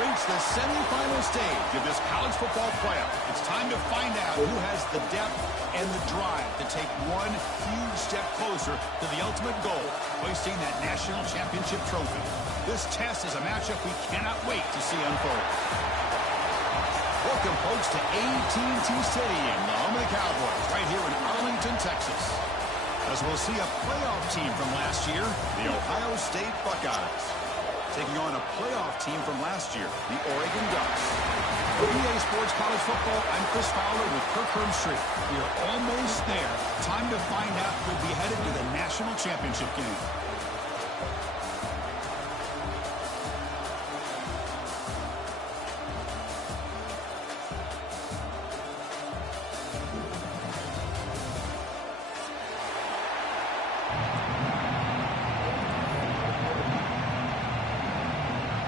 reached the semifinal stage of this college football playoff. It's time to find out who has the depth and the drive to take one huge step closer to the ultimate goal, hoisting that national championship trophy. This test is a matchup we cannot wait to see unfold. Welcome, folks, to AT&T Stadium, the home of the Cowboys, right here in Arlington, Texas. As we'll see a playoff team from last year, the Ohio State Buckeyes, taking on a playoff team from last year, the Oregon Ducks. For EA Sports College Football, I'm Chris Fowler with Kirk Herbstreit. We are almost there. Time to find out who'll be headed to the national championship game.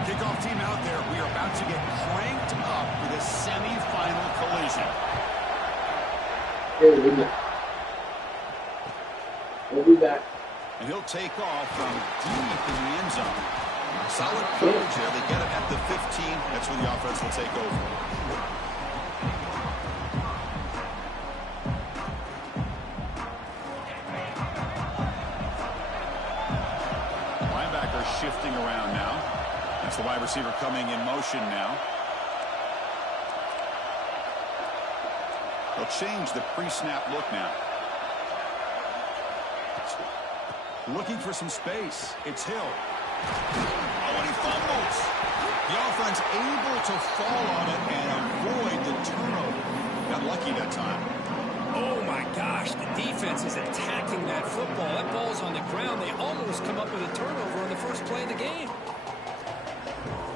Kickoff team out there. We are about to get cranked up with a semi-final collision. We'll be back. And he'll take off from deep in the end zone. Solid coverage here. They get it at the 15. That's where the offense will take over. Linebacker shifting around now. That's the wide receiver coming in motion now. They'll change the pre-snap look now. Looking for some space. It's Hill. Oh, and he fumbles. The offense able to fall on it and avoid the turnover. Got lucky that time. Oh, my gosh. The defense is attacking that football. That ball's on the ground. They almost come up with a turnover on the first play of the game.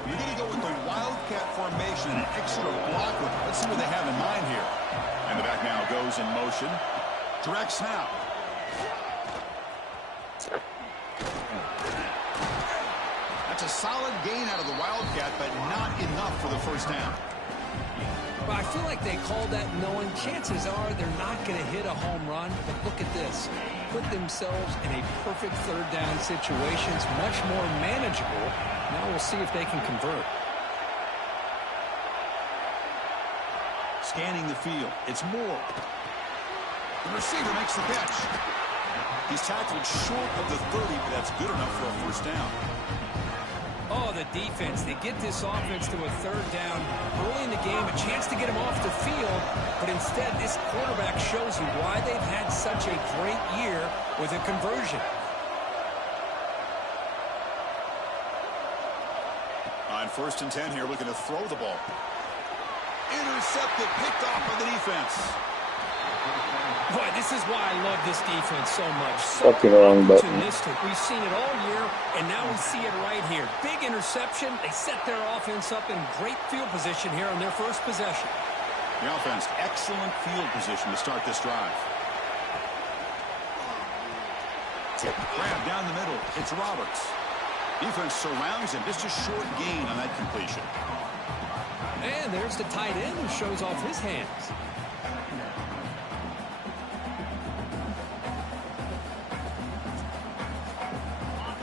You're going to go with the Wildcat formation and an extra blocker. Let's see what they have in mind here. And the back now goes in motion. Direct snap. That's a solid gain out of the Wildcat, but not enough for the first down. Well, I feel like they called that knowing chances are they're not going to hit a home run. But look at this. Put themselves in a perfect third down situation. It's much more manageable. Now we'll see if they can convert. Scanning the field. It's Moore. The receiver makes the catch. He's tackled short of the 30, but that's good enough for a first down. Oh, the defense. They get this offense to a third down early in the game, a chance to get him off the field, but instead this quarterback shows you why they've had such a great year with a conversion. On 1st and 10 here, looking to throw the ball. Intercepted, picked off by the defense. Boy, this is why I love this defense so much. Fucking wrong button. Opportunistic. We've seen it all year, and now we see it right here. Big interception. They set their offense up in great field position here on their first possession. The offense, excellent field position to start this drive. Grab down the middle. It's Roberts. Defense surrounds him. Just a short gain on that completion. And there's the tight end who shows off his hands.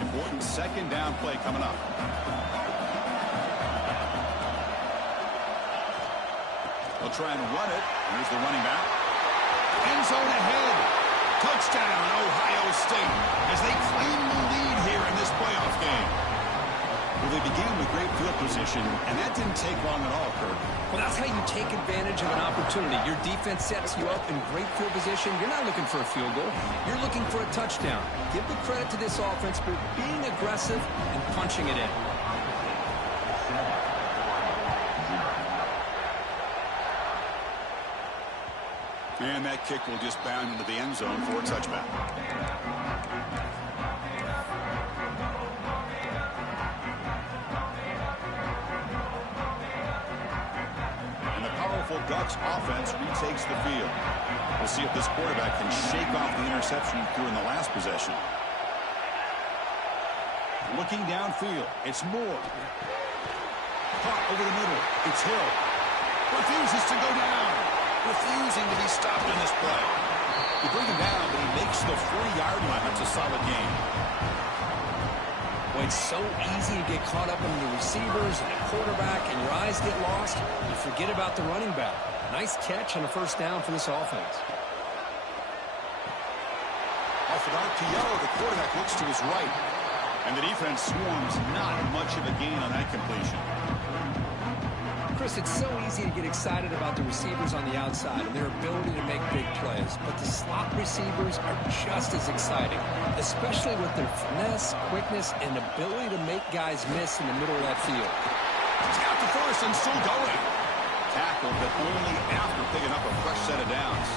Important second down play coming up. They'll try and run it. Here's the running back. End zone ahead. Touchdown, Ohio State, as they claim the lead here in this playoff game. Well, they began with great field position, and that didn't take long at all, Kirk. Well, that's how you take advantage of an opportunity. Your defense sets you up in great field position. You're not looking for a field goal. You're looking for a touchdown. Give the credit to this offense for being aggressive and punching it in. And that kick will just bound into the end zone for a touchback. And the powerful Ducks offense retakes the field. We'll see if this quarterback can shake off the interception he threw in the last possession. Looking downfield, it's Moore. Caught over the middle, it's Hill. Refuses to go down. Refusing to be stopped in this play. They bring him down, but he makes the 40-yard line. That's a solid game. Well, it's so easy to get caught up in the receivers and the quarterback, and your eyes get lost. You forget about the running back. Nice catch on a first down for this offense. Off the arc to Yellow, the quarterback looks to his right. And the defense swarms, not much of a gain on that completion. Chris, it's so easy to get excited about the receivers on the outside and their ability to make big plays, but the slot receivers are just as exciting, especially with their finesse, quickness, and ability to make guys miss in the middle of that field. He's got the first and still going. Tackled, but only after picking up a fresh set of downs.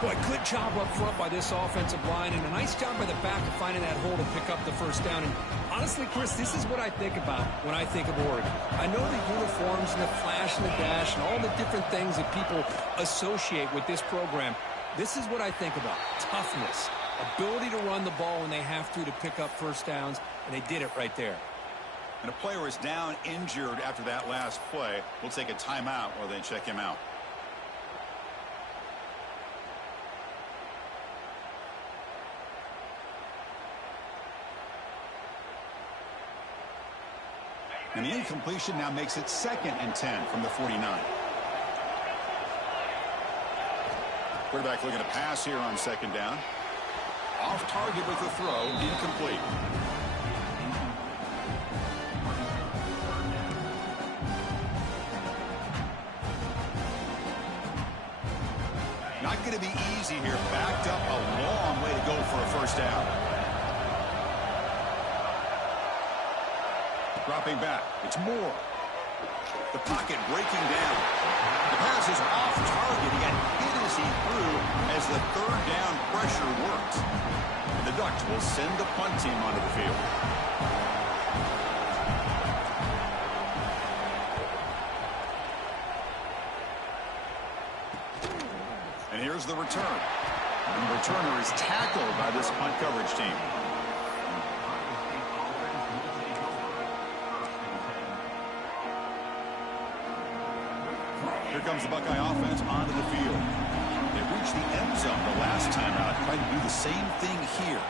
Boy, good job up front by this offensive line, and a nice job by the back of finding that hole to pick up the first down. And honestly, Chris, this is what I think about when I think of Oregon. I know the uniforms and the flash and the dash and all the different things that people associate with this program. This is what I think about. Toughness, ability to run the ball when they have to pick up first downs, and they did it right there. And a player is down injured after that last play. We'll take a timeout while they check him out. And the incompletion now makes it 2nd and 10 from the 49. Quarterback looking to pass here on 2nd down. Off target with the throw, incomplete. Not going to be easy here. Backed up a long way to go for a first down. Dropping back. It's Moore. The pocket breaking down. The pass is off target. He got hit as he threw as the 3rd down pressure worked. And the Ducks will send the punt team onto the field. And here's the return. And the returner is tackled by this punt coverage team. Here comes the Buckeye offense onto the field. They reached the end zone the last time out. Try to do the same thing here.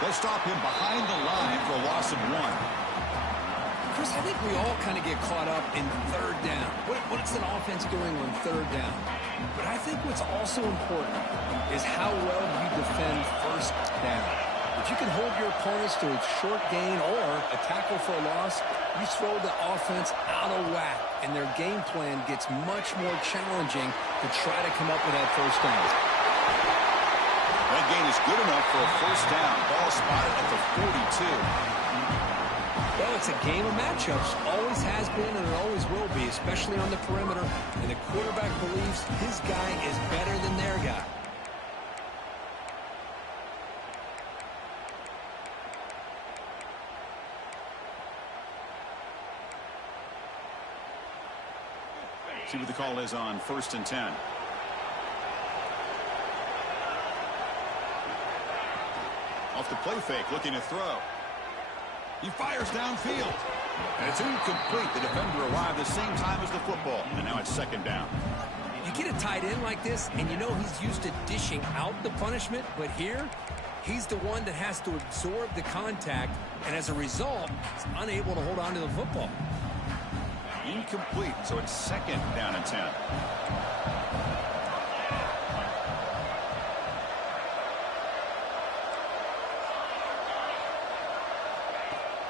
They'll stop him behind the line for a loss of 1. Chris, I think we all kind of get caught up in 3rd down. What's an offense doing on 3rd down? But I think what's also important is how well you defend 1st down. If you can hold your opponents to a short gain or a tackle for a loss, you throw the offense out of whack, and their game plan gets much more challenging to try to come up with that first down. That gain is good enough for a first down. Ball spotted at the 42. Well, it's a game of matchups. Always has been and it always will be, especially on the perimeter. And the quarterback believes his guy is better than their guy. See what the call is on 1st and 10. Off the play fake, looking to throw. He fires downfield. And it's incomplete. The defender arrived the same time as the football. And now it's 2nd down. You get a tight end like this, and you know he's used to dishing out the punishment. But here, he's the one that has to absorb the contact. And as a result, he's unable to hold on to the football. Incomplete, so it's 2nd down and 10.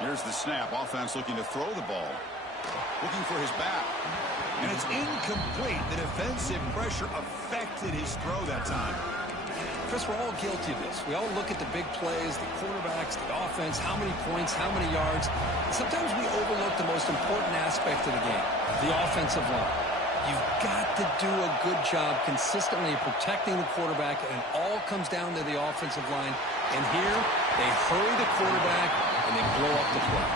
Here's the snap. Offense looking to throw the ball. Looking for his back. And it's incomplete. The defensive pressure affected his throw that time. Chris, we're all guilty of this. We all look at the big plays, the quarterbacks, the offense, how many points, how many yards. Sometimes we overlook the most important aspect of the game, the offensive line. You've got to do a good job consistently protecting the quarterback, and it all comes down to the offensive line. And here, they hurry the quarterback, and they blow up the play.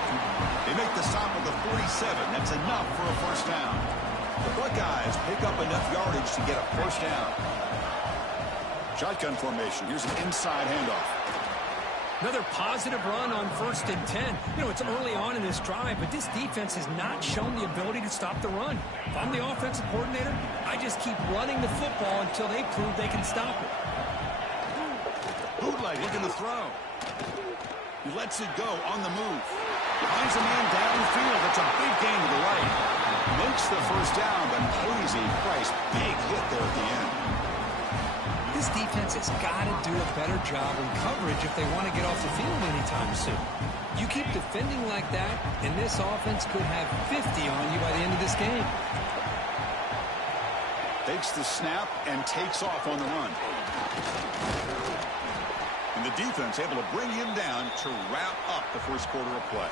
They make the stop at the 47. That's enough for a first down. The Buckeyes pick up enough yardage to get a first down. Shotgun formation. Here's an inside handoff. Another positive run on 1st and 10. You know, it's early on in this drive, but this defense has not shown the ability to stop the run. If I'm the offensive coordinator, I just keep running the football until they prove they can stop it. Bootleg looking to throw. He lets it go on the move. Finds a man downfield. That's a big gain to the right. Makes the first down, but pays a price. Big hit there at the end. This defense has got to do a better job in coverage if they want to get off the field anytime soon. You keep defending like that, and this offense could have 50 on you by the end of this game. Takes the snap and takes off on the run. And the defense able to bring him down to wrap up the first quarter of play.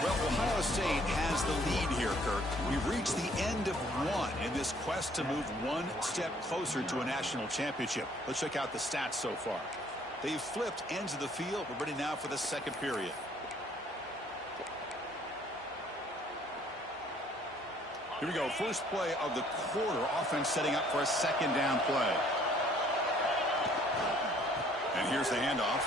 Well, Ohio State has the lead here, Kirk. We've reached the end of one in this quest to move one step closer to a national championship. Let's check out the stats so far. They've flipped ends of the field. We're ready now for the second period. Here we go. First play of the quarter. Offense setting up for a second down play. And here's the handoff.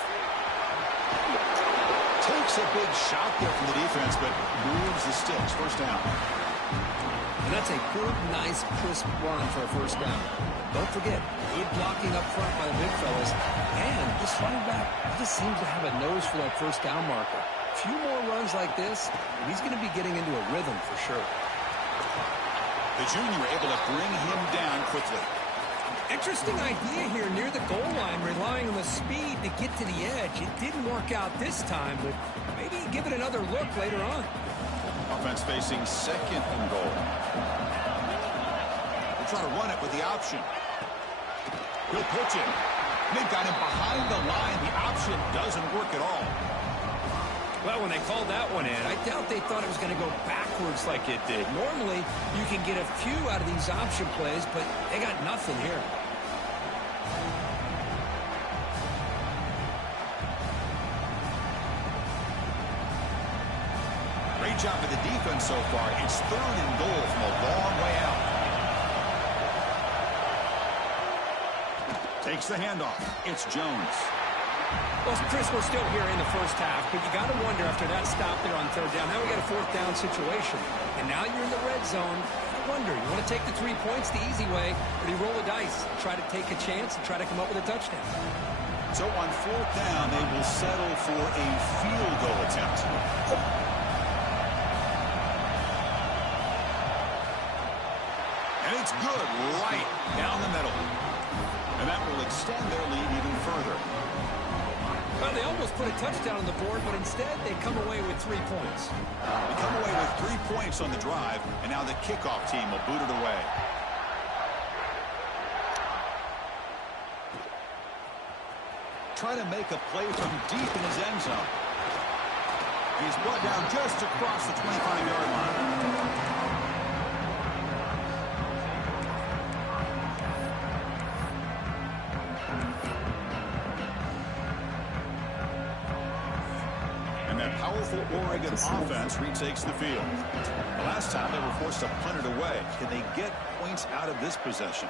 Takes a big shot there from the defense, but moves the sticks. First down. And that's a good, nice, crisp run for a first down. Don't forget, good blocking up front by the big fellas. And this running back just seems to have a nose for that first down marker. A few more runs like this, and he's going to be getting into a rhythm for sure. The junior able to bring him down quickly. Interesting idea here near the goal line, relying on the speed to get to the edge. It didn't work out this time, but maybe give it another look later on. Offense facing second and goal. They're trying to run it with the option. He'll pitch it. They've got him behind the line. The option doesn't work at all. Well, when they called that one in, I doubt they thought it was going to go backwards like it did. Normally, you can get a few out of these option plays, but they got nothing here. Great job of the defense so far. It's third and goal from a long way out. Takes the handoff. It's Jones. Well, Chris, we're still here in the first half, but you got to wonder after that stop there on third down. Now we got a fourth down situation, and now you're in the red zone. I wonder, you want to take the 3 points the easy way, or do you roll the dice, try to take a chance, and try to come up with a touchdown? So on fourth down, they will settle for a field goal attempt. And it's good right down the middle. And that will extend their lead even further. Well, they almost put a touchdown on the board, but instead they come away with 3 points. They come away with 3 points on the drive, and now the kickoff team will boot it away. Trying to make a play from deep in his end zone. He's brought down just across the 25-yard line. Powerful Oregon offense retakes the field. The last time they were forced to punt it away. Can they get points out of this possession?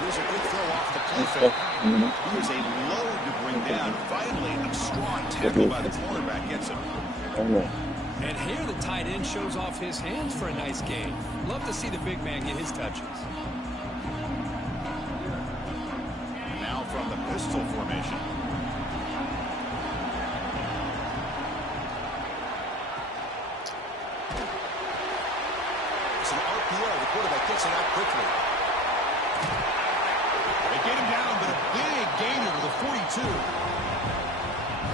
Here's a good throw off the play fake. Here's a load to bring down. Finally, a strong tackle by the cornerback gets him. And here the tight end shows off his hands for a nice gain. Love to see the big man get his touches. Now from the pistol formation. It's an RPO. The quarterback gets it out quickly. They get him down, but a big gain over the 42.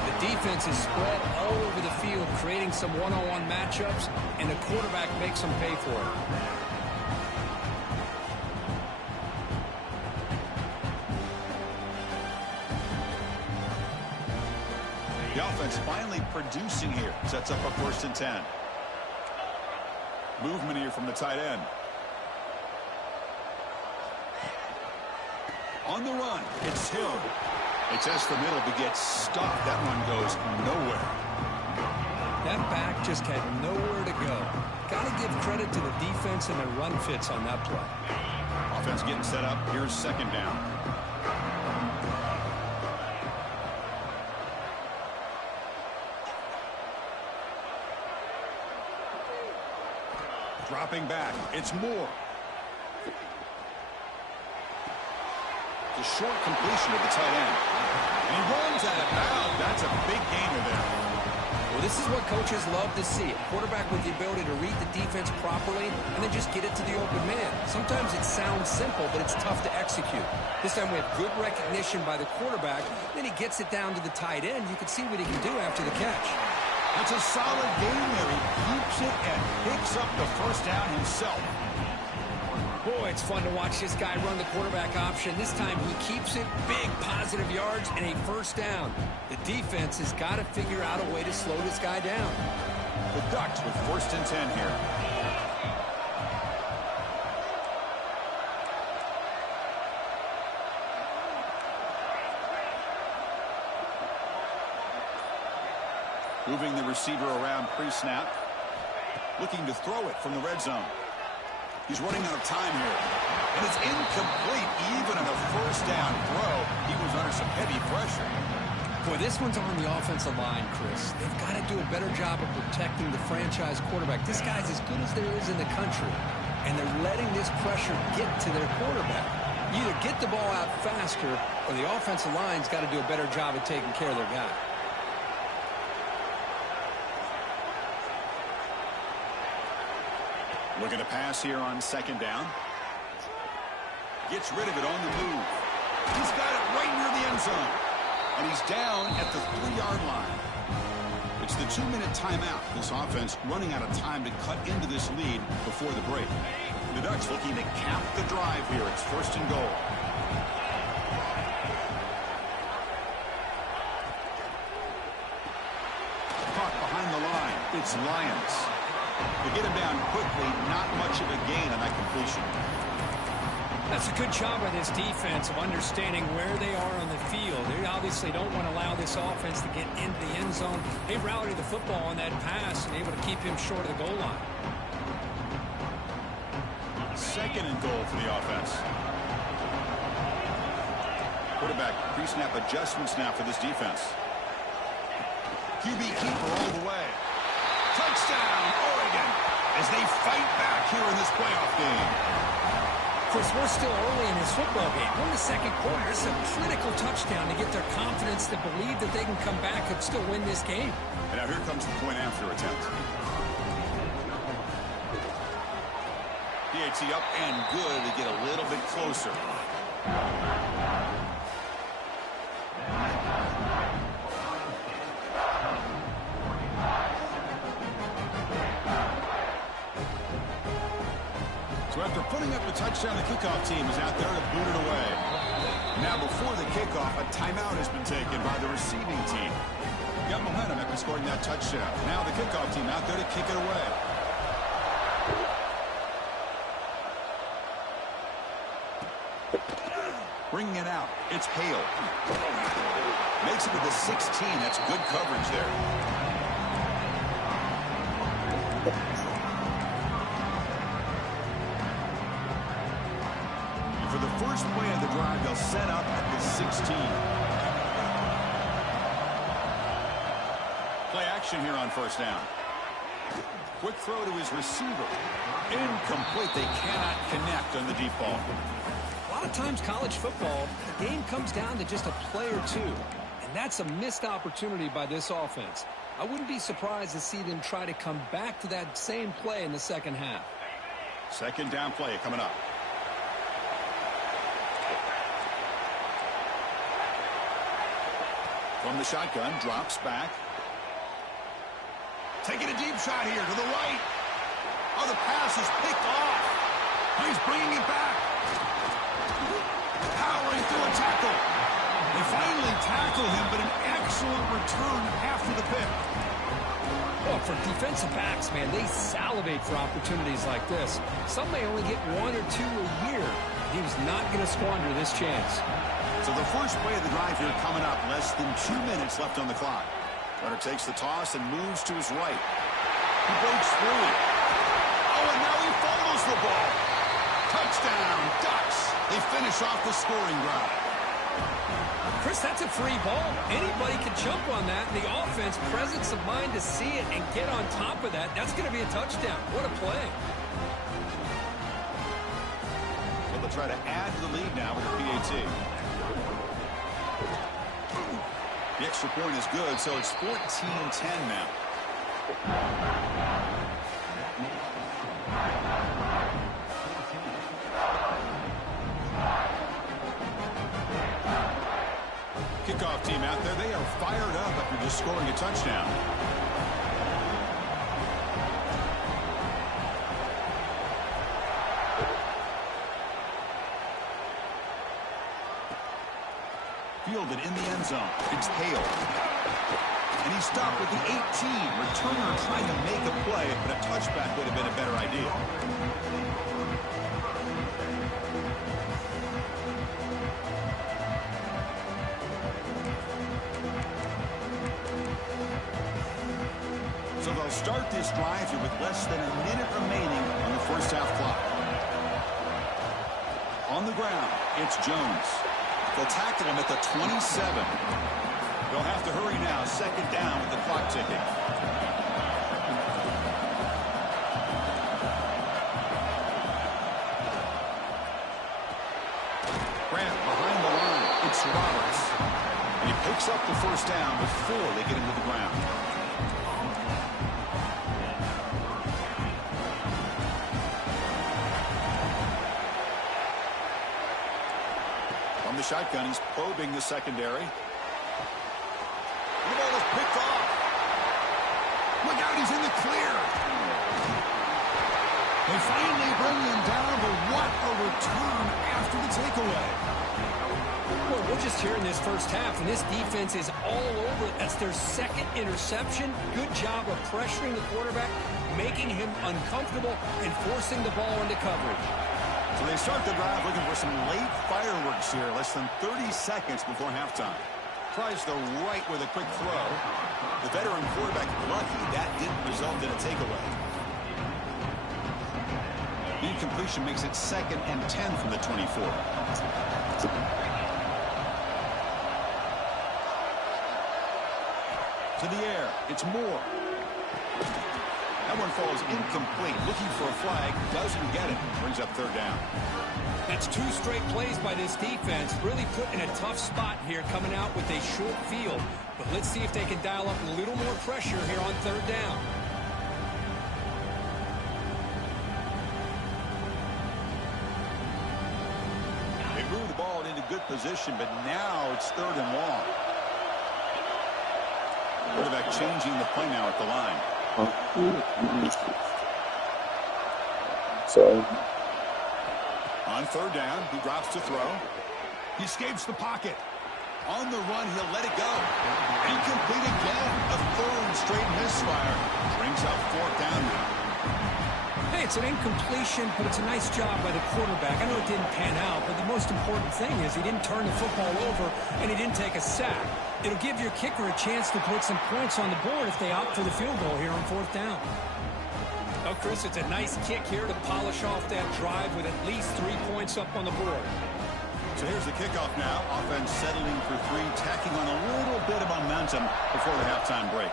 The defense is spread all over the field, creating some one-on-one matchups, and the quarterback makes them pay for it. The offense finally producing here. Sets up a 1st and 10. Movement here from the tight end. On the run, it's Hill. They test the middle, but gets stopped. That one goes nowhere. That back just had nowhere to go. Got to give credit to the defense and the run fits on that play. Offense getting set up. Here's 2nd down. Dropping back. It's Moore. The short completion of the tight end. And he runs out of bounds. That's a big gainer there. Well, this is what coaches love to see. A quarterback with the ability to read the defense properly and then just get it to the open man. Sometimes it sounds simple, but it's tough to execute. This time we have good recognition by the quarterback. Then he gets it down to the tight end. You can see what he can do after the catch. That's a solid game there. He keeps it and picks up the first down himself. Boy, it's fun to watch this guy run the quarterback option. This time he keeps it, big positive yards, and a first down. The defense has got to figure out a way to slow this guy down. The Ducks with 1st and 10 here. Moving the receiver around pre-snap. Looking to throw it from the red zone. He's running out of time here. And it's incomplete. Even on a first down throw, he was under some heavy pressure. Boy, this one's on the offensive line, Chris. They've got to do a better job of protecting the franchise quarterback. This guy's as good as there is in the country. And they're letting this pressure get to their quarterback. Either get the ball out faster, or the offensive line's got to do a better job of taking care of their guy. Looking to pass here on 2nd down. Gets rid of it on the move. He's got it right near the end zone. And he's down at the 3-yard line. It's the 2-minute timeout. This offense running out of time to cut into this lead before the break. The Ducks looking to cap the drive here. It's 1st and goal. Caught behind the line. It's Lyons. To get him down quickly, not much of a gain on that completion. That's a good job by this defense of understanding where they are on the field. They obviously don't want to allow this offense to get into the end zone. They rallied the football on that pass and able to keep him short of the goal line. 2nd and goal for the offense. Quarterback pre-snap adjustments now for this defense. QB keeper all the way. Touchdown, Oregon, as they fight back here in this playoff game. Chris, we're still early in this football game. We're in the 2nd quarter. This is a critical touchdown to get their confidence to believe that they can come back and still win this game. And now here comes the point after attempt. PAT up and good to get a little bit closer. So after putting up the touchdown, the kickoff team is out there to boot it away. Now before the kickoff, a timeout has been taken by the receiving team. Got momentum after scoring that touchdown. Now the kickoff team out there to kick it away. Bringing it out, it's Hale. Makes it to the 16. That's good coverage there. For the first play of the drive, they'll set up at the 16. Play action here on 1st down. Quick throw to his receiver. Incomplete. They cannot connect on the deep ball. A lot of times college football, the game comes down to just a play or two. And that's a missed opportunity by this offense. I wouldn't be surprised to see them try to come back to that same play in the 2nd half. 2nd down play coming up. From the shotgun, drops back. Taking a deep shot here to the right. Oh, the pass is picked off. He's bringing it back. Powering through a tackle. They finally tackle him, but an excellent return after the pick. Well, for defensive backs, man, they salivate for opportunities like this. Some may only get 1 or 2 a year. He was not going to squander this chance. So the first play of the drive here coming up. Less than 2 minutes left on the clock. Runner takes the toss and moves to his right. He breaks through. Oh, and now he fumbles the ball. Touchdown, Ducks. They finish off the scoring drive. Chris, that's a free ball. Anybody can jump on that. The offense, presence of mind to see it and get on top of that. That's going to be a touchdown. What a play. Well, they'll try to add to the lead now with a PAT. extra point is good, so it's 14-10 now. Kickoff team out there, they are fired up after just scoring a touchdown. Fielded in the end zone. It's Hale. And he stopped with the 18. Returner trying to make a play, but a touchback would have been a better idea. So they'll start this drive here with less than a minute remaining on the first half clock. On the ground, it's Jones. They'll tackle him at the 27. They'll have to hurry now. Second down with the clock ticking. Grant behind the line. It's Roberts. And he picks up the first down before they get into the ground. The shotgun, he's probing the secondary. The ball is picked off. Look out, he's in the clear. They finally bring him down, but what a return after the takeaway. Well, we're just here in this first half, and this defense is all over it. That's their second interception. Good job of pressuring the quarterback, making him uncomfortable, and forcing the ball into coverage. So they start the drive looking for some late fireworks here, less than 30 seconds before halftime. Tries the right with a quick throw. The veteran quarterback lucky that didn't result in a takeaway. The incompletion makes it 2nd and 10 from the 24. To the air, it's Moore. That one falls incomplete. Looking for a flag. Doesn't get it. Brings up third down. That's 2 straight plays by this defense. Really put in a tough spot here coming out with a short field. But let's see if they can dial up a little more pressure here on third down. They move the ball into good position, but now it's 3rd and long. Quarterback changing the play now at the line. Sorry. On third down, he drops to throw. He escapes the pocket. On the run, he'll let it go. Incomplete again. A 3rd straight misfire. Brings up 4th down now. Hey, it's an incompletion, but it's a nice job by the quarterback. I know it didn't pan out, but the most important thing is he didn't turn the football over and he didn't take a sack. It'll give your kicker a chance to put some points on the board if they opt for the field goal here on 4th down. Oh, Chris, it's a nice kick here to polish off that drive with at least 3 points up on the board. So here's the kickoff now. Offense settling for 3, tacking on a little bit of momentum before the halftime break.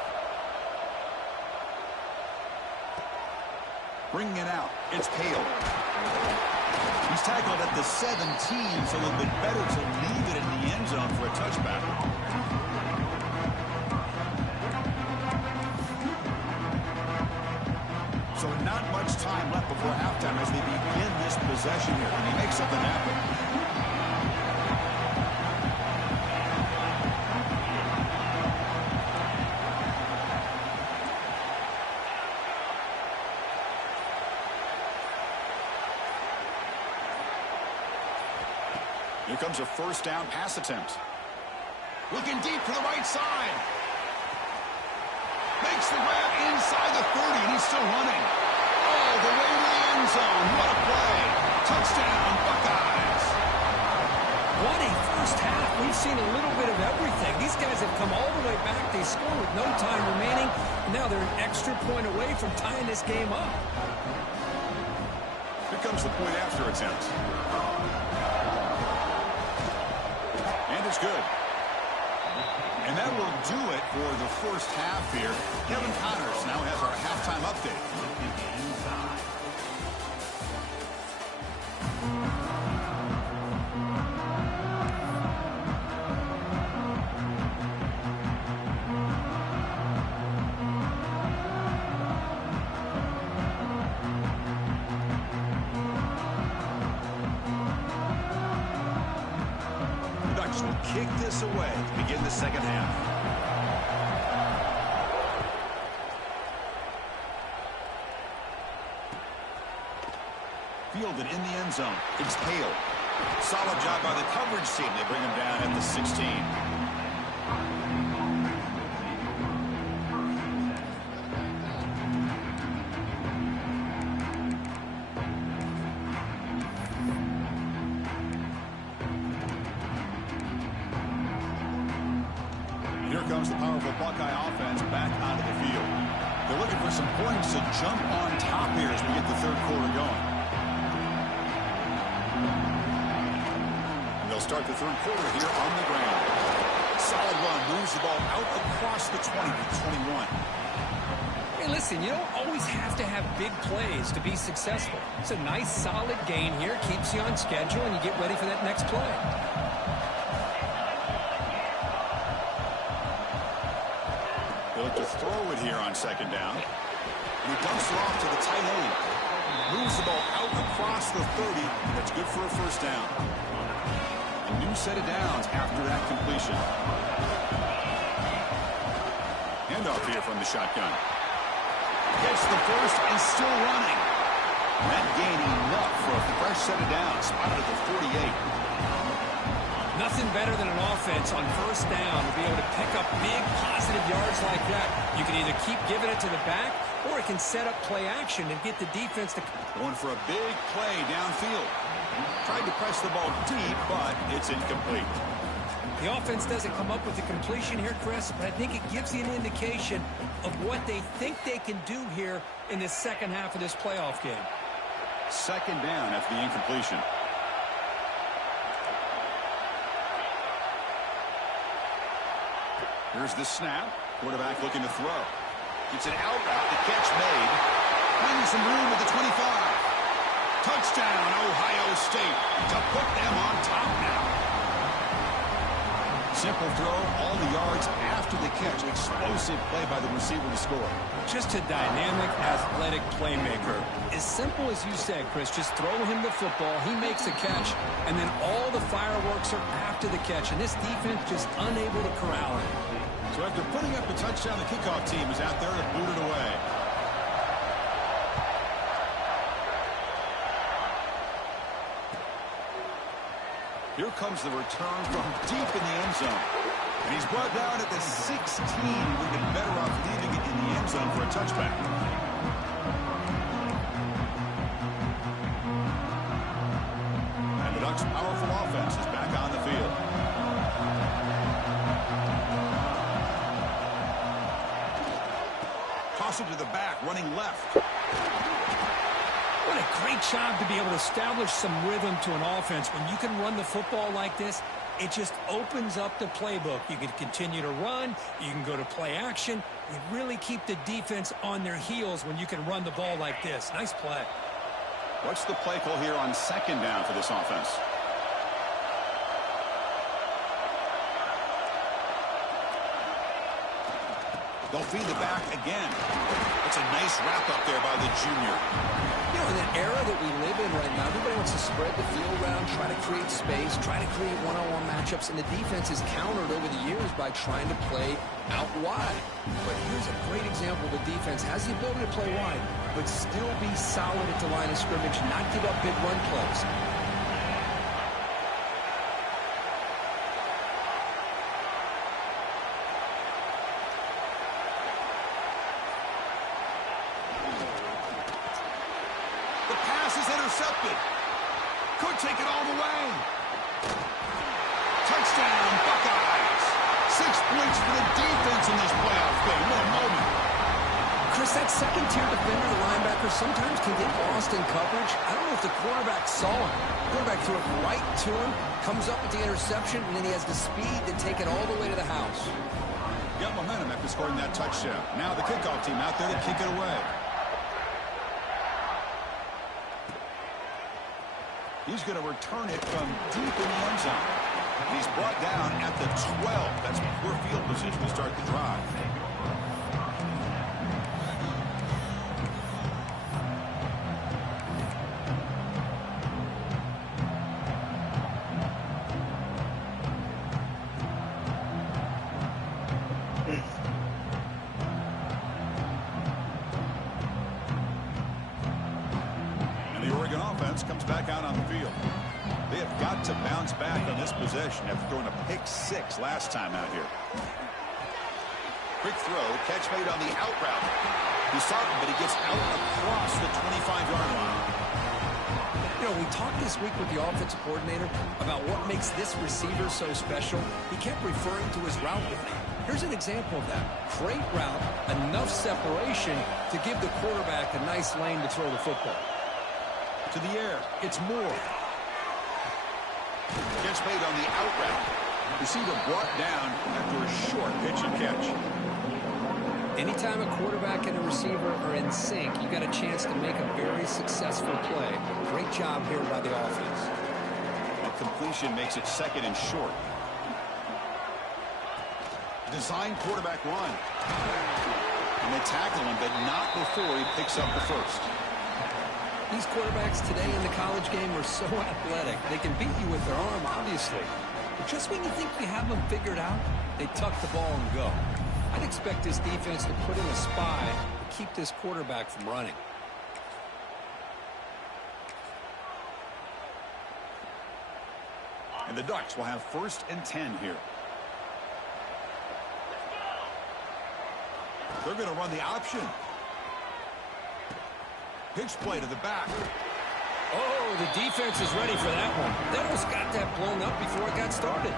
Bringing it out, it's Hale. He's tackled at the 17, so a little bit better to leave it in the end zone for a touchback. So not much time left before halftime as they begin this possession here, and he makes something happen. Here comes a first down pass attempt. Looking deep to the right side. Makes the grab inside the 30, and he's still running. All the way to the end zone. What a play. Touchdown, Buckeyes. What a first half. We've seen a little bit of everything. These guys have come all the way back. They score with no time remaining. Now they're an extra point away from tying this game up. Here comes the point after attempt. And it's good. And that will do it for the first half here. Kevin Connors now has our halftime update. will kick this away to begin the second half. Fielded in the end zone. It's Hale. Solid job by the coverage team. They bring him down at the 16. Here comes the powerful Buckeye offense back onto the field. They're looking for some points to jump on top here as we get the third quarter going. They'll start the third quarter here on the ground. Solid run, moves the ball out across the 20 to 21. Hey, listen, you don't always have to have big plays to be successful. It's a nice, solid gain here. Keeps you on schedule, and you get ready for that next play. They look to throw it here on second down. And he dumps it off to the tight end. Moves the ball out across the 30. That's good for a first down. A new set of downs after that completion. Handoff here from the shotgun. Gets the first and still running. That gain enough for a fresh set of downs. Spotted at the 48. Nothing better than an offense on first down to be able to pick up big positive yards like that. You can either keep giving it to the back, or it can set up play action and get the defense to... Going for a big play downfield. Tried to press the ball deep, but it's incomplete. The offense doesn't come up with the completion here, Chris, but I think it gives you an indication of what they think they can do here in the second half of this playoff game. Second down after the incompletion. Here's the snap. Quarterback looking to throw. It's an out route. The catch made. Finding some room at the 25. Touchdown, Ohio State, to put them on top now. Simple throw, all the yards after the catch. Explosive play by the receiver to score. Just a dynamic, athletic playmaker. As simple as you said, Chris, just throw him the football, he makes a catch, and then all the fireworks are after the catch, and this defense just unable to corral it. So after putting up a touchdown, the kickoff team is out there to boot it away. Here comes the return from deep in the end zone. And he's brought down at the 16. We've been better off leaving it in the end zone for a touchback. And the Ducks' powerful offense is back on the field. Toss it to the back, running left. What a great job to be able to establish some rhythm to an offense. When you can run the football like this, it just opens up the playbook. You can continue to run. You can go to play action. You really keep the defense on their heels when you can run the ball like this. Nice play. What's the play call here on second down for this offense? They'll feed the back again. It's a nice wrap up there by the junior. You know, in the era that we live in right now, everybody wants to spread the field around, try to create space, try to create one-on-one matchups, and the defense is countered over the years by trying to play out wide. But here's a great example. The defense has the ability to play wide, but still be solid at the line of scrimmage, not give up big run plays. Intercepted. Could take it all the way. Touchdown, Buckeyes. 6 points for the defense in this playoff game. What a moment. Chris, that second-tier defender, the linebacker, sometimes can get lost in coverage. I don't know if the quarterback saw him. The quarterback threw it right to him, comes up with the interception, and then he has the speed to take it all the way to the house. Got momentum after scoring that touchdown. Now the kickoff team out there to kick it away. He's going to return it from deep in the end zone. He's brought down at the 12. That's poor field position to start the drive. down on the field. They have got to bounce back on this possession after throwing a pick-6 last time out here. Quick throw, catch made on the out route. He saw it, but he gets out across the 25-yard line. You know, we talked this week with the offensive coordinator about what makes this receiver so special. He kept referring to his route running. Here's an example of that. Great route, enough separation to give the quarterback a nice lane to throw the football. To the air, it's Moore. Catch made on the out route. Receiver brought down after a short pitch and catch. Anytime a quarterback and a receiver are in sync, you got a chance to make a very successful play. Great job here by the offense. A completion makes it second and short. Design quarterback run. And they tackle him, but not before he picks up the first. These quarterbacks today in the college game are so athletic. They can beat you with their arm, obviously. But just when you think you have them figured out, they tuck the ball and go. I'd expect this defense to put in a spy to keep this quarterback from running. And the Ducks will have 1st and 10 here. They're going to run the option. Pitch play to the back. Oh, the defense is ready for that one. They almost got that blown up before it got started.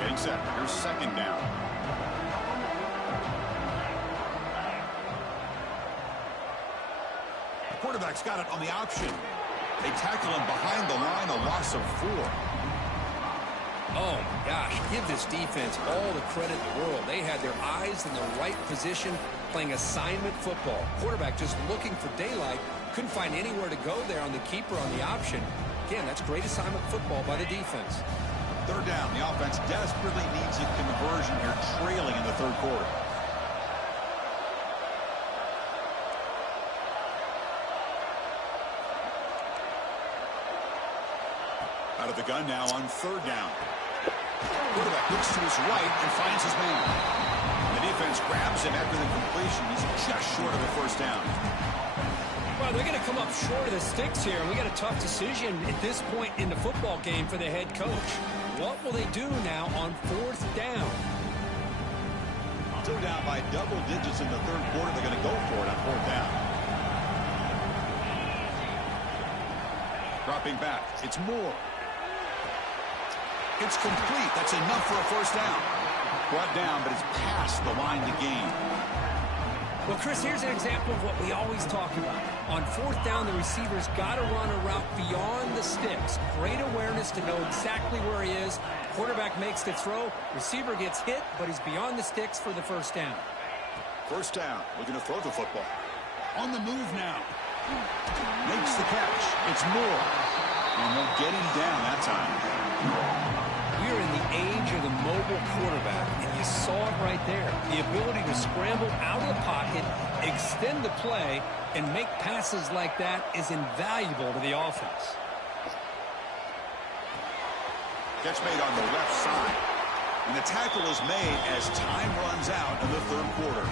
Getting set. Here's 2nd down. The quarterback's got it on the option. They tackle him behind the line, a loss of 4. Oh, my gosh. Give this defense all the credit in the world. They had their eyes in the right position, playing assignment football. Quarterback just looking for daylight. Couldn't find anywhere to go there on the keeper on the option. Again, that's great assignment football by the defense. 3rd down. The offense desperately needs a conversion here, trailing in the 3rd quarter. Out of the gun now on 3rd down. Quarterback looks to his right and finds his man. The defense grabs him after the completion. He's just short of a 1st down. Well, they're going to come up short of the sticks here. We got a tough decision at this point in the football game for the head coach. What will they do now on 4th down? Still down by double digits in the 3rd quarter. They're going to go for it on 4th down. Dropping back. It's Moore. It's complete. That's enough for a 1st down. Brought down, but it's past the line to gain. Well, Chris, here's an example of what we always talk about. On 4th down, the receiver's got to run a route beyond the sticks. Great awareness to know exactly where he is. Quarterback makes the throw. Receiver gets hit, but he's beyond the sticks for the 1st down. 1st down. Looking to throw the football. On the move now. Makes the catch. It's Moore. And they'll get him down that time. We are in the age of the mobile quarterback, and you saw it right there. The ability to scramble out of the pocket, extend the play, and make passes like that is invaluable to the offense. Catch made on the left side. And the tackle is made as time runs out in the 3rd quarter.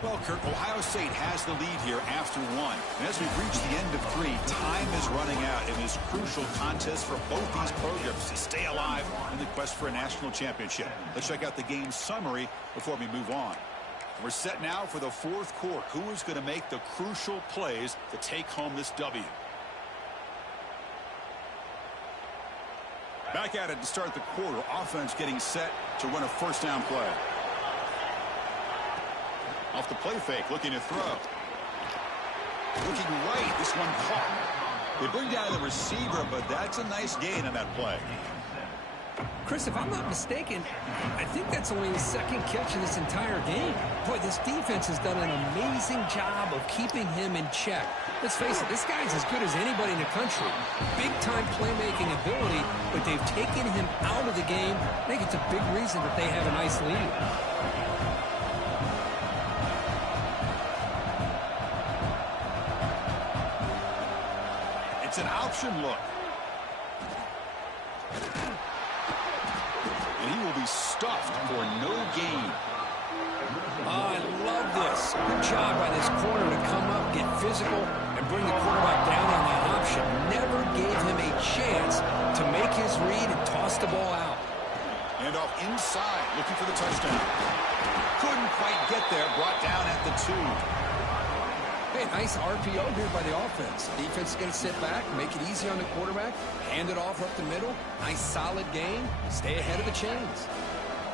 Well, Kirk, Ohio State has the lead here after 1. And as we've reached the end of 3, time is running out in this crucial contest for both these programs to stay alive in the quest for a national championship. Let's check out the game summary before we move on. We're set now for the 4th quarter. Who is going to make the crucial plays to take home this W? Back at it to start the quarter. Offense getting set to run a 1st down play. Off the play fake, looking to throw. Looking right, this one caught. They bring down the receiver, but that's a nice gain on that play. Chris, if I'm not mistaken, I think that's only his 2nd catch of this entire game. Boy, this defense has done an amazing job of keeping him in check. Let's face it, this guy's as good as anybody in the country. Big-time playmaking ability, but they've taken him out of the game. I think it's a big reason that they have a nice lead. It's an option look. And he will be stuffed for no gain. Oh, I love this. Good job by this corner to come up, get physical, and bring the quarterback down on that option. Never gave him a chance to make his read and toss the ball out. And off inside, looking for the touchdown. Couldn't quite get there, brought down at the 2. Hey, nice RPO here by the offense. Defense is going to sit back, make it easy on the quarterback, hand it off up the middle. Nice solid gain. Stay ahead of the chains.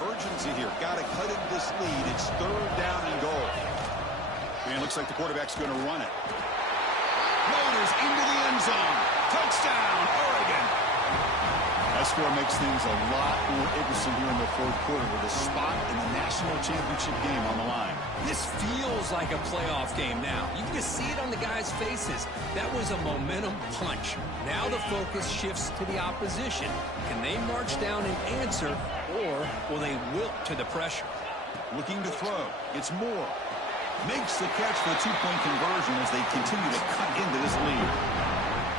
Urgency here. Got to cut into this lead. It's 3rd down and goal. And it looks like the quarterback's going to run it. Motors into the end zone. Touchdown, Oregon. That score makes things a lot more interesting here in the 4th quarter with a spot in the national championship game on the line. This feels like a playoff game now. You can just see it on the guys' faces. That was a momentum punch. Now the focus shifts to the opposition. Can they march down and answer, or will they wilt to the pressure? Looking to throw. It's Moore. Makes the catch for the 2-point conversion as they continue to cut into this lead.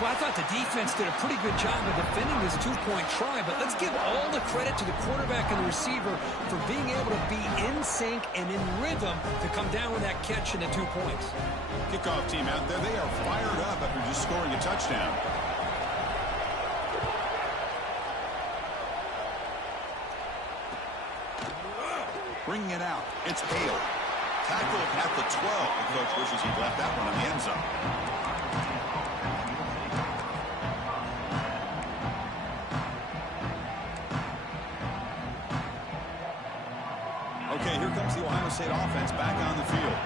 Well, I thought the defense did a pretty good job of defending this 2-point try, but let's give all the credit to the quarterback and the receiver for being able to be in sync and in rhythm to come down with that catch and the 2 points. Kickoff team out there, they are fired up after just scoring a touchdown. Bringing it out, it's Hale. Tackled at the 12. The coach wishes he'd left that one in the end zone. Okay, here comes the Ohio State offense back on the field.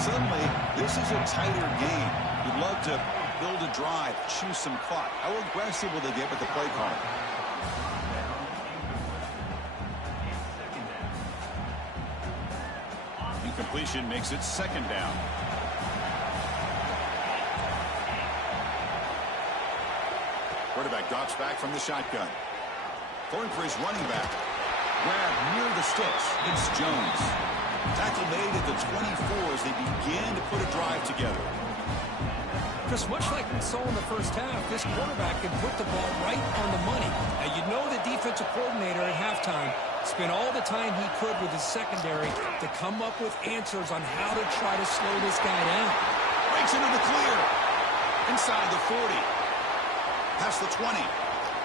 Suddenly, this is a tighter game. You'd love to build a drive, choose some clock. How aggressive will they get with the play call? Incompletion makes it 2nd down. Quarterback drops back from the shotgun. Going for his running back. Grab near the sticks. It's Jones. Tackle made at the 24 as they begin to put a drive together. Chris, much like we saw in the first half, this quarterback can put the ball right on the money. Now, you know the defensive coordinator at halftime spent all the time he could with his secondary to come up with answers on how to try to slow this guy down. Breaks into the clear. Inside the 40. Past the 20.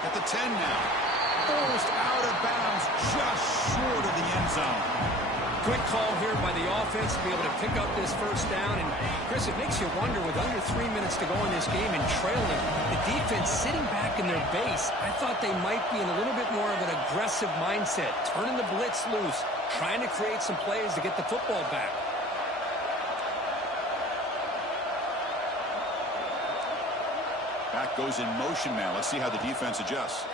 At the 10 now. Forced out of bounds, just short of the end zone. Good call here by the offense to be able to pick up this 1st down. And, Chris, it makes you wonder, with under 3 minutes to go in this game and trailing, the defense sitting back in their base, I thought they might be in a little bit more of an aggressive mindset, turning the blitz loose, trying to create some plays to get the football back. Back goes in motion now. Let's see how the defense adjusts.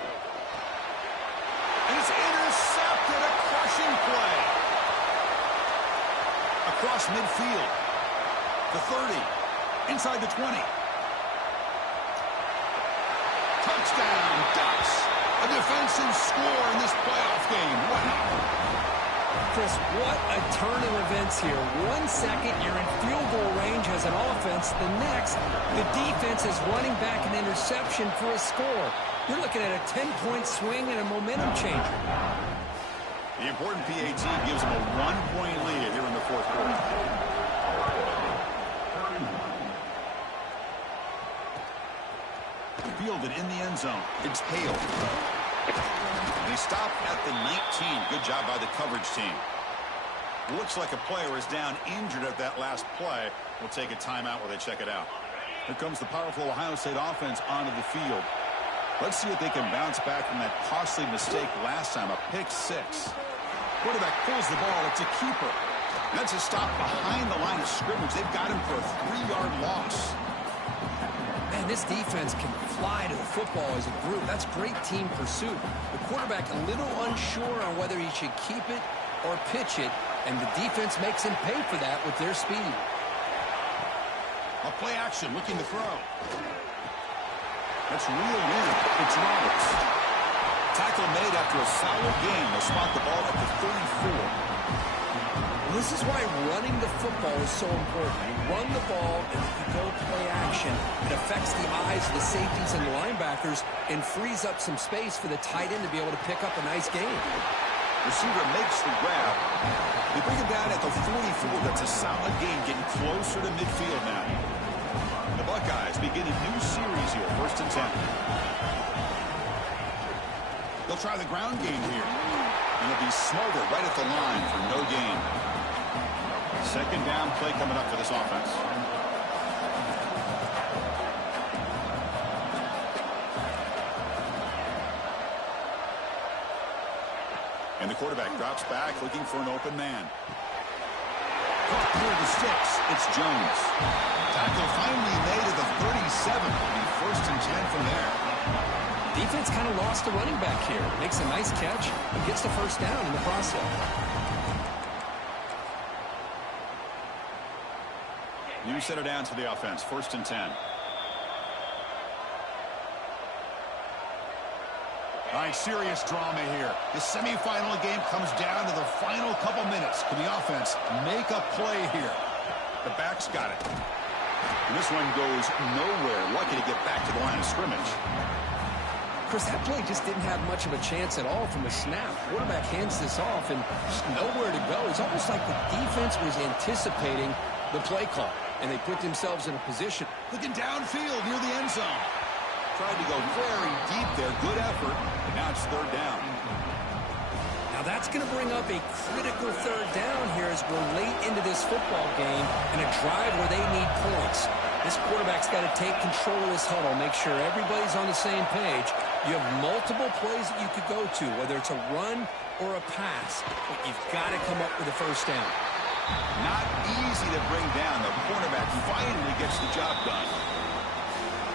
And it's intercepted, a crushing play. Across midfield. The 30. Inside the 20. Touchdown, Ducks. A defensive score in this playoff game. Wow. Chris, what a turn of events here. 1 second, you're in field goal range as an offense. The next, the defense is running back an interception for a score. You're looking at a 10-point swing and a momentum changer. The important PAT gives them a 1-point lead here in the 4th quarter. Fielded in the end zone. It's Hale. They stop at the 19. Good job by the coverage team. Looks like a player is down injured at that last play. We'll take a timeout while they check it out. Here comes the powerful Ohio State offense onto the field. Let's see if they can bounce back from that costly mistake last time, a pick 6. Quarterback pulls the ball. It's a keeper. That's a stop behind the line of scrimmage. They've got him for a 3-yard loss. Man, this defense can fly to the football as a group. That's great team pursuit. The quarterback a little unsure on whether he should keep it or pitch it, and the defense makes him pay for that with their speed. A play action, looking to throw. That's reeled in. It's Roberts. Tackle made after a solid gain. They'll spot the ball at the 34. Well, this is why running the football is so important. You run the ball, and if you go play action, it affects the eyes of the safeties and the linebackers and frees up some space for the tight end to be able to pick up a nice gain. Receiver makes the grab. They bring him down at the 44. That's a solid gain, getting closer to midfield now. The Buckeyes begin a new series here, 1st and 10. They'll try the ground game here. And it'll be Smolder right at the line for no gain. 2nd down play coming up for this offense. And the quarterback drops back looking for an open man. Caught near the sticks. It's Jones. Tackle finally made at the 37. It'll be 1st and 10 from there. Defense kind of lost the running back here. Makes a nice catch and gets the 1st down in the process. New center down to the offense. 1st and 10. All right, serious drama here. The semifinal game comes down to the final couple minutes. Can the offense make a play here? The back's got it. And this one goes nowhere. Lucky to get back to the line of scrimmage. Chris, that play just didn't have much of a chance at all from a snap. Quarterback hands this off and just nowhere to go. It's almost like the defense was anticipating the play call, and they put themselves in a position. Looking downfield near the end zone. Tried to go very deep there. Good effort. And now it's 3rd down. Now that's going to bring up a critical 3rd down here as we're late into this football game and a drive where they need points. This quarterback's got to take control of this huddle, make sure everybody's on the same page. You have multiple plays that you could go to, whether it's a run or a pass, but you've got to come up with a 1st down. Not easy to bring down. The cornerback finally gets the job done.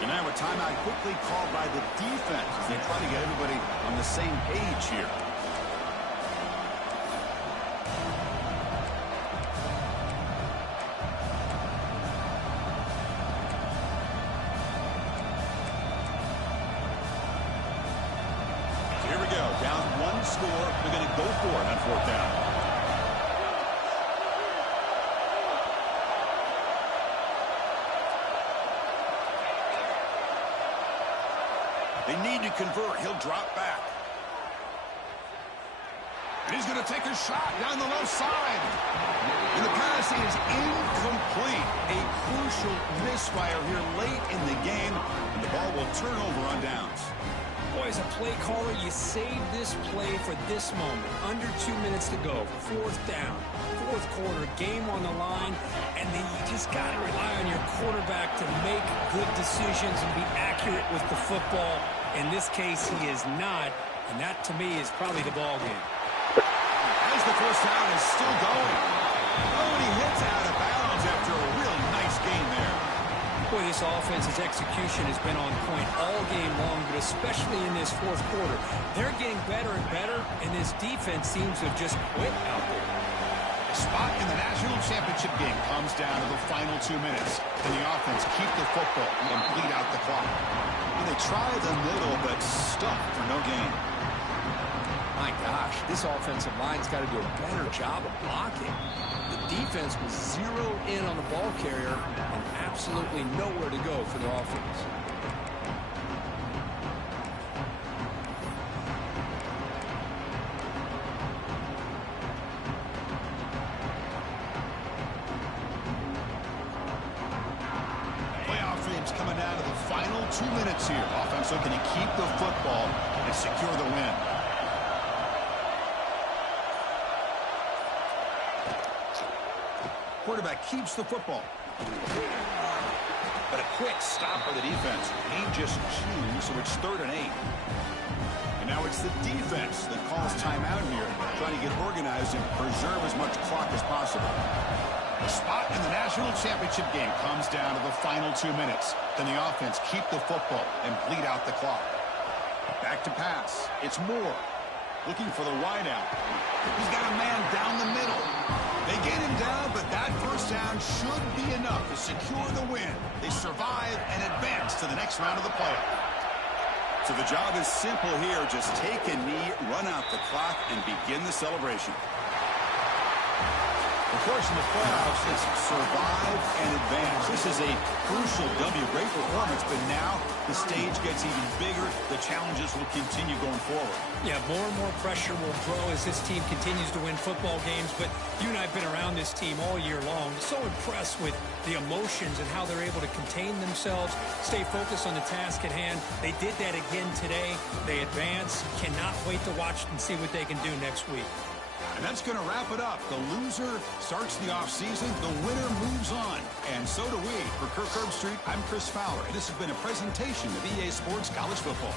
And now a timeout quickly called by the defense as they try to get everybody on the same page here. Here we go. Down 1 score. They're going to go for it on 4th down. They need to convert. He'll drop back. And he's going to take a shot down the left side. And the pass is incomplete. A crucial misfire here late in the game. And the ball will turn over on downs. Boy, as a play caller, you save this play for this moment. Under 2 minutes to go. 4th down. 4th quarter. Game on the line. And then you just got to rely on your quarterback to make good decisions and be accurate with the football. In this case, he is not. And that, to me, is probably the ball game. As the 1st down is still going. Oh, and he hits out of bounds after a real nice gain there. Boy, this offense's execution has been on point all game long, but especially in this 4th quarter. They're getting better and better, and this defense seems to have just quit out there. Spot in the national championship game comes down to the final 2 minutes. Can the offense keep the football and bleed out the clock? And they try the middle, but stuck for no gain. My gosh, this offensive line's got to do a better job of blocking. The defense was zeroed in on the ball carrier and absolutely nowhere to go for their offense. Playoff games coming down to the final 2 minutes here. Offense looking to keep the football and secure the win. Quarterback keeps the football. But a quick stop by the defense. He just chews, so it's 3rd and 8. And now it's the defense that calls timeout here, trying to get organized and preserve as much clock as possible. The spot in the national championship game comes down to the final 2 minutes. Can the offense keep the football and bleed out the clock? Back to pass. It's Moore. Looking for the wideout. He's got a man down the middle. They get him down, but that 1st down should be enough to secure the win. They survive and advance to the next round of the playoff. So the job is simple here. Just take a knee, run out the clock, and begin the celebration. Of course, in the playoffs, it's survive and advance. This is a crucial W. Great performance, but now the stage gets even bigger. The challenges will continue going forward. Yeah, more and more pressure will grow as this team continues to win football games, but you and I have been around this team all year long. So impressed with the emotions and how they're able to contain themselves, stay focused on the task at hand. They did that again today. They advance. Cannot wait to watch and see what they can do next week. And that's going to wrap it up. The loser starts the offseason. The winner moves on. And so do we. For Kirk Herbstreit, I'm Chris Fowler. This has been a presentation of EA Sports College Football.